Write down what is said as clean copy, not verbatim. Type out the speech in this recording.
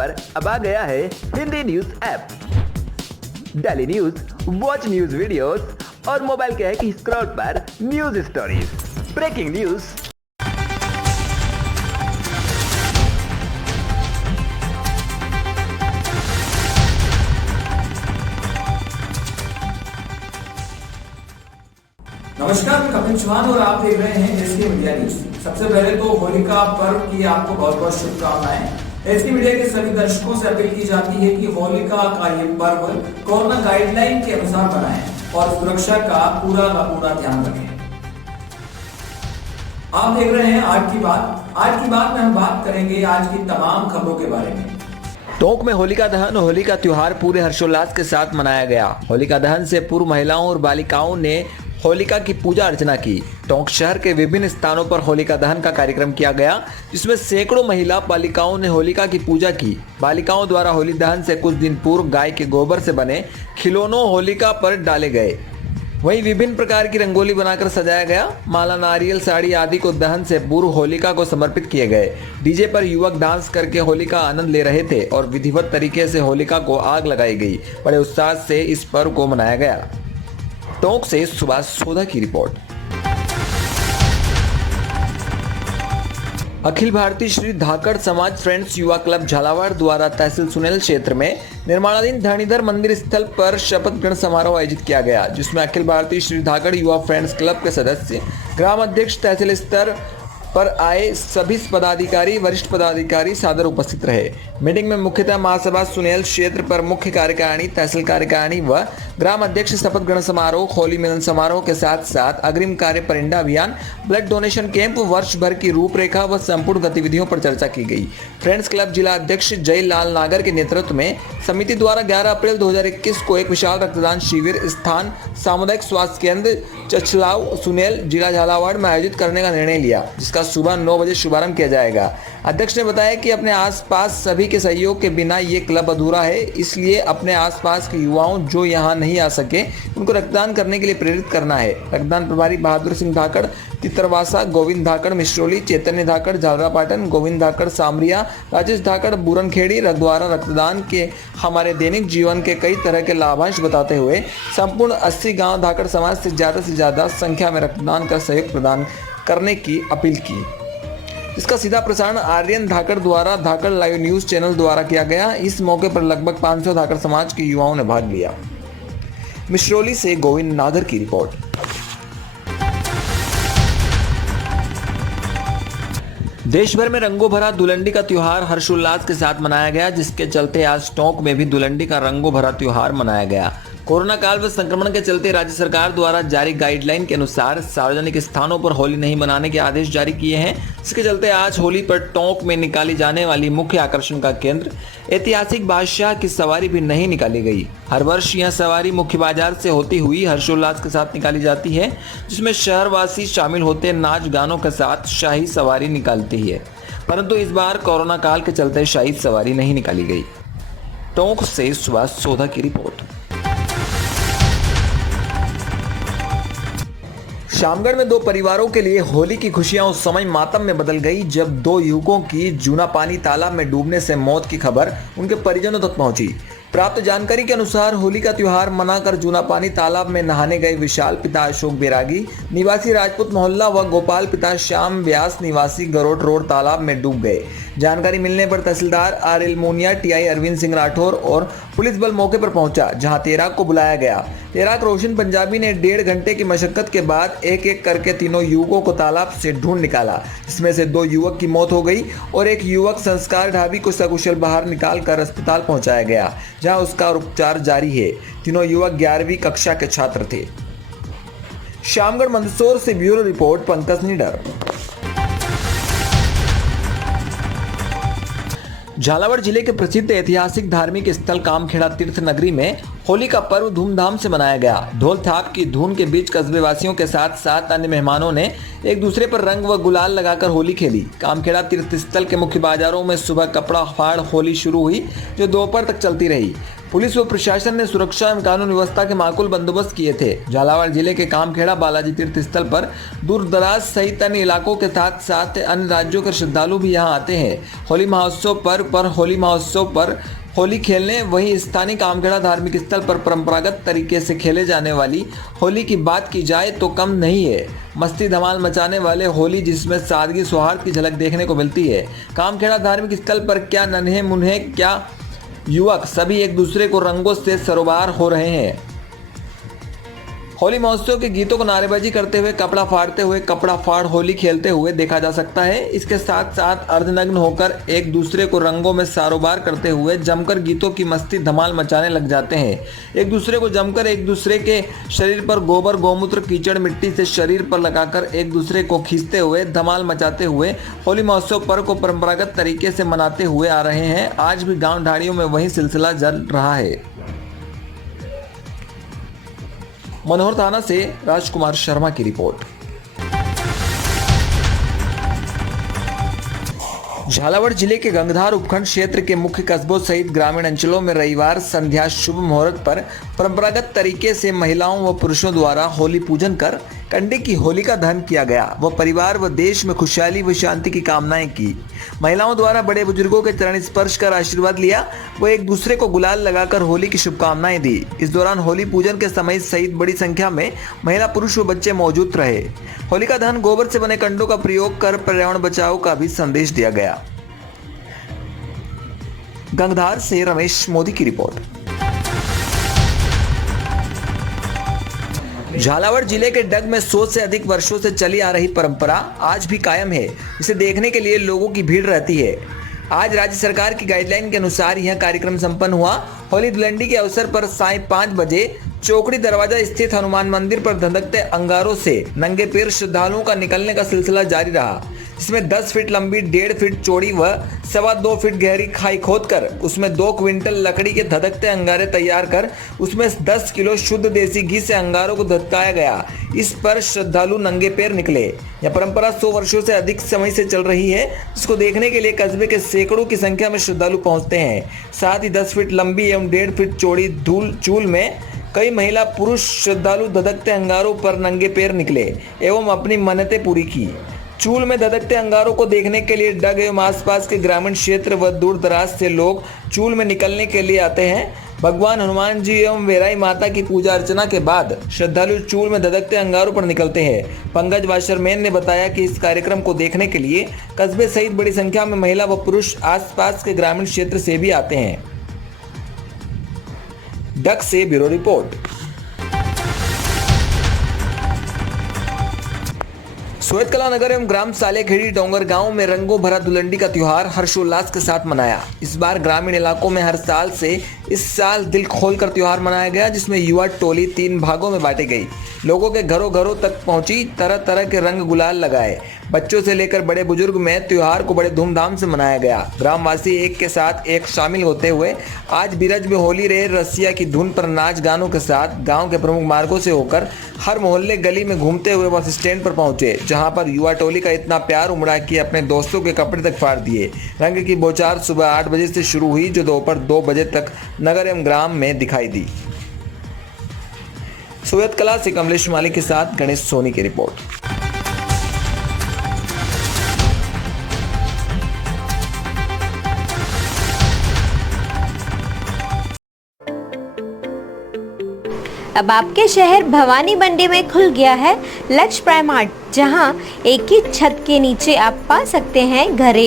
पर अब आ गया है Hindi news app. Daily news, watch news videos और मोबाइल के एक ही स्क्रॉल पर न्यूज स्टोरीज, ब्रेकिंग न्यूज। नमस्कार, मैं कपिल चौहान और आप देख रहे हैं एसके मीडिया न्यूज। सबसे पहले तो होलिका पर्व की आपको बहुत बहुत शुभकामनाएं। एसके मीडिया के सभी दर्शकों से अपील की जाती है कि होलिका का ये पर्व कोरोना गाइडलाइन के अनुसार मनाएं और सुरक्षा का पूरा ध्यान रखें। आप देख रहे हैं आज की बात में हम बात करेंगे आज की तमाम खबरों के बारे में। टोंक में होलिका दहन होलिका त्योहार पूरे हर्षोल्लास के साथ मनाया गया। होलिका दहन से पूर्व महिलाओं और बालिकाओं ने होलिका की पूजा अर्चना की। टोंक शहर के विभिन्न स्थानों पर होलिका दहन का कार्यक्रम किया गया, जिसमें सैकड़ों महिला बालिकाओं ने होलिका की पूजा की। बालिकाओं द्वारा होली दहन से कुछ दिन पूर्व गाय के गोबर से बने खिलौनों होलिका पर डाले गए। वहीं विभिन्न प्रकार की रंगोली बनाकर सजाया गया। माला, नारियल, साड़ी आदि को दहन से पूर्व होलिका को समर्पित किए गए। डीजे पर युवक डांस करके होली का आनंद ले रहे थे और विधिवत तरीके से होलिका को आग लगाई गई। बड़े उत्साह से इस पर्व को मनाया गया। टोंक से सुभाष सोधा की रिपोर्ट। अखिल भारतीय श्री धाकड़ समाज फ्रेंड्स युवा क्लब झालावाड़ द्वारा तहसील सुनेल क्षेत्र में निर्माणाधीन धरणीधर मंदिर स्थल पर शपथ ग्रहण समारोह आयोजित किया गया, जिसमें अखिल भारतीय श्री धाकड़ युवा फ्रेंड्स क्लब के सदस्य, ग्राम अध्यक्ष, तहसील स्तर पर आए सभी पदाधिकारी, वरिष्ठ पदाधिकारी सादर उपस्थित रहे। मीटिंग में मुख्यतः महासभा सुनेल क्षेत्र पर मुख्य कार्यकारिणी, तहसील कार्यकारिणी व ग्राम अध्यक्ष शपथ ग्रहण समारोह, होली मिलन समारोह के साथ साथ अग्रिम कार्य, परिंदा अभियान, ब्लड डोनेशन कैंप, वर्ष भर की रूपरेखा व संपूर्ण गतिविधियों पर चर्चा की गई। फ्रेंड्स क्लब जिला अध्यक्ष जय लाल नागर के नेतृत्व में समिति द्वारा 11 अप्रैल 2021 को एक विशाल रक्तदान शिविर स्थान सामुदायिक स्वास्थ्य केंद्र चछलाव सुनेल जिला झालावाड़ में आयोजित करने का निर्णय लिया, जिसका सुबह 9 बजे शुभारंभ किया जाएगा। अध्यक्ष ने बताया कि अपने आसपास सभी के सहयोग के बिना ये क्लब अधूरा है, इसलिए अपने आसपास के युवाओं जो यहाँ नहीं आ सके उनको रक्तदान करने के लिए प्रेरित करना है। रक्तदान प्रभारी बहादुर सिंह धाकड़, तितरवासा, गोविंद धाकड़ मिश्रोली, चैतन्य धाकड़ झालरापाटन, गोविंद धाकड़ सामरिया, राजेश धाकड़ बुरनखेड़ी द्वारा रक्तदान के हमारे दैनिक जीवन के कई तरह के लाभांश बताते हुए संपूर्ण 80 गांव धाकड़ समाज से ज्यादा संख्या में रक्तदान कर सहयोग प्रदान करने की अपील की। इसका सीधा प्रसारण आर्यन धाकड़ द्वारा धाकड़ लाइव न्यूज चैनल द्वारा किया गया। इस मौके पर लगभग 500 धाकड़ समाज के युवाओं ने भाग लिया। मिश्रोली से गोविंद नागर की रिपोर्ट। देश भर में रंगों भरा धुलंडी का त्योहार हर्षोल्लास के साथ मनाया गया, जिसके चलते आज टोंक में भी धुलंडी का रंगों भरा त्योहार मनाया गया। कोरोना काल व संक्रमण के चलते राज्य सरकार द्वारा जारी गाइडलाइन के अनुसार सार्वजनिक स्थानों पर होली नहीं मनाने के आदेश जारी किए हैं। इसके चलते आज होली पर टोंक में निकाली जाने वाली मुख्य आकर्षण का केंद्र ऐतिहासिक बादशाह की सवारी भी नहीं निकाली गई। हर वर्ष यह सवारी मुख्य बाजार से होती हुई हर्षोल्लास के साथ निकाली जाती है, जिसमें शहरवासी शामिल होते नाच गानों के साथ शाही सवारी निकालती है, परंतु इस बार कोरोना काल के चलते शाही सवारी नहीं निकाली गई। टोंक से सुभाष सोधा की रिपोर्ट। शामगढ़ में 2 परिवारों के लिए होली की खुशियां उस समय मातम में बदल गई जब 2 युवकों की जूनापानी तालाब में डूबने से मौत की खबर उनके परिजनों तक पहुंची। प्राप्त जानकारी के अनुसार होली का त्योहार मनाकर जूनापानी तालाब में नहाने गए विशाल पिता अशोक बैरागी निवासी राजपूत मोहल्ला व गोपाल पिता श्याम व्यास निवासी गरोट रोड तालाब में डूब गए। जानकारी मिलने पर तहसीलदार आर एलमोनिया, टीआई अरविंद सिंह राठौर और पुलिस बल मौके पर पहुंचा, जहां तैराक को बुलाया गया। तैराक रोशन पंजाबी ने 1.5 घंटे की मशक्कत के बाद एक एक करके तीनों युवकों को तालाब से ढूंढ निकाला। इसमें से 2 युवक की मौत हो गई और एक युवक संस्कार ढाबी को सकुशल बाहर निकाल कर अस्पताल पहुंचाया गया, जहां उसका उपचार जारी है। तीनों युवक 11वीं कक्षा के छात्र थे। शामगढ़ मंदसौर से ब्यूरो रिपोर्ट, पंकज निडर। झालावाड़ जिले के प्रसिद्ध ऐतिहासिक धार्मिक स्थल कामखेड़ा तीर्थ नगरी में होली का पर्व धूमधाम से मनाया गया। ढोल थाप की धुन के बीच कस्बे वासियों के साथ साथ अन्य मेहमानों ने एक दूसरे पर रंग व गुलाल लगाकर होली खेली। कामखेड़ा तीर्थ स्थल के मुख्य बाजारों में सुबह कपड़ा फाड़ होली शुरू हुई, जो दोपहर तक चलती रही। पुलिस व प्रशासन ने सुरक्षा एवं कानून व्यवस्था के माकूल बंदोबस्त किए थे। झालावाड़ जिले के कामखेड़ा बालाजी तीर्थ स्थल पर दूर दराज सहित अन्य इलाकों के साथ साथ अन्य राज्यों के श्रद्धालु भी यहां आते हैं। होली महोत्सव पर होली खेलने, वहीं स्थानीय कामखेड़ा धार्मिक स्थल पर परंपरागत तरीके से खेले जाने वाली होली की बात की जाए तो कम नहीं है। मस्ती धमाल मचाने वाले होली जिसमें सादगी सौहार्द की झलक देखने को मिलती है। कामखेड़ा धार्मिक स्थल पर क्या नन्हे मुन्हे क्या युवक सभी एक दूसरे को रंगों से सरोबार हो रहे हैं। होली महोत्सव के गीतों को नारेबाजी करते हुए, कपड़ा फाड़ते हुए, कपड़ा फाड़ होली खेलते हुए देखा जा सकता है। इसके साथ साथ अर्धनग्न होकर एक दूसरे को रंगों में सरोबार करते हुए जमकर गीतों की मस्ती धमाल मचाने लग जाते हैं। एक दूसरे के शरीर पर गोबर गोमूत्र कीचड़ मिट्टी से शरीर पर लगाकर एक दूसरे को खींचते हुए धमाल मचाते हुए होली महोत्सव पर्व को परंपरागत तरीके से मनाते हुए आ रहे हैं। आज भी गाँव ढाणियों में वही सिलसिला चल रहा है। मनोहर थाना से राजकुमार शर्मा की रिपोर्ट। झालावाड़ जिले के गंगधार उपखंड क्षेत्र के मुख्य कस्बों सहित ग्रामीण अंचलों में रविवार संध्या शुभ मुहूर्त पर परंपरागत तरीके से महिलाओं व पुरुषों द्वारा होली पूजन कर कंडे की होलिका दहन किया गया व परिवार व देश में खुशहाली व शांति की कामनाएं की। महिलाओं द्वारा बड़े बुजुर्गों के चरण स्पर्श कर आशीर्वाद लिया व एक दूसरे को गुलाल लगाकर होली की शुभकामनाएं दी। इस दौरान होली पूजन के समय सहित बड़ी संख्या में महिला, पुरुष व बच्चे मौजूद रहे। होलिका दहन गोबर से बने कंडों का प्रयोग कर पर्यावरण बचाव का भी संदेश दिया गया। गंगधार से रमेश मोदी की रिपोर्ट। झालावाड़ जिले के डग में 100 से अधिक वर्षों से चली आ रही परंपरा आज भी कायम है। इसे देखने के लिए लोगों की भीड़ रहती है। आज राज्य सरकार की गाइडलाइन के अनुसार यह कार्यक्रम संपन्न हुआ। होली धुलंडी के अवसर पर साय 5 बजे चौकड़ी दरवाजा स्थित हनुमान मंदिर पर धधकते अंगारों से नंगे पैर श्रद्धालुओं का निकलने का सिलसिला जारी रहा, जिसमें 10 फीट लंबी, 1.5 फीट चौड़ी व 2.25 फीट गहरी खाई खोदकर उसमें 2 क्विंटल लकड़ी के धधकते अंगारे तैयार कर उसमें 10 किलो शुद्ध देसी घी से अंगारों को धधकाया गया। इस पर श्रद्धालु नंगे पैर निकले। यह परंपरा 100 वर्षों से अधिक समय से चल रही है, जिसको देखने के लिए कस्बे के सैकड़ों की संख्या में श्रद्धालु पहुंचते हैं। साथ ही 10 फीट लंबी एवं 1.5 फीट चौड़ी चूल में कई महिला पुरुष श्रद्धालु धधकते अंगारों पर नंगे पैर निकले एवं अपनी मन्नतें पूरी की। चूल में धधकते अंगारों को देखने के लिए डग एवं आसपास के ग्रामीण क्षेत्र व दूर दराज से लोग चूल में निकलने के लिए आते हैं। भगवान हनुमान जी एवं वेराई माता की पूजा अर्चना के बाद श्रद्धालु चूल में धधकते अंगारों पर निकलते हैं। पंकज वाशरमैन ने बताया कि इस कार्यक्रम को देखने के लिए कस्बे सहित बड़ी संख्या में महिला व पुरुष आसपास के ग्रामीण क्षेत्र से भी आते हैं। डग से ब्यूरो रिपोर्ट। सोयतकला नगर एवं ग्राम सालेखेड़ी डोंगर गांव में रंगों भरा धुलंडी का त्योहार हर्षोल्लास के साथ मनाया। इस बार ग्रामीण इलाकों में हर साल से इस साल दिल खोलकर त्योहार मनाया गया, जिसमें युवा टोली 3 भागों में बांटी गई। लोगों के घरों घरों तक पहुंची, तरह तरह के रंग गुलाल लगाए। बच्चों से लेकर बड़े बुजुर्ग में त्योहार को बड़े धूमधाम से मनाया गया। ग्रामवासी एक के साथ एक शामिल होते हुए आज बिरज में होली रे रसिया की धुन पर नाच गानों के साथ गांव के प्रमुख मार्गों से होकर हर मोहल्ले गली में घूमते हुए बस स्टैंड पर पहुंचे, जहां पर युवा टोली का इतना प्यार उमड़ा कि अपने दोस्तों के कपड़े तक फाड़ दिए। रंग की बौछार सुबह 8 बजे से शुरू हुई, जो दोपहर 2 बजे तक नगर एवं ग्राम में दिखाई दी। सोयतकला से कमलेश मालिक के साथ गणेश सोनी की रिपोर्ट। अब आपके शहर भवानी मंडी में खुल गया है लक्ष्य प्राइमार्ट, जहां एक ही छत के नीचे आप पा सकते हैं घरेलू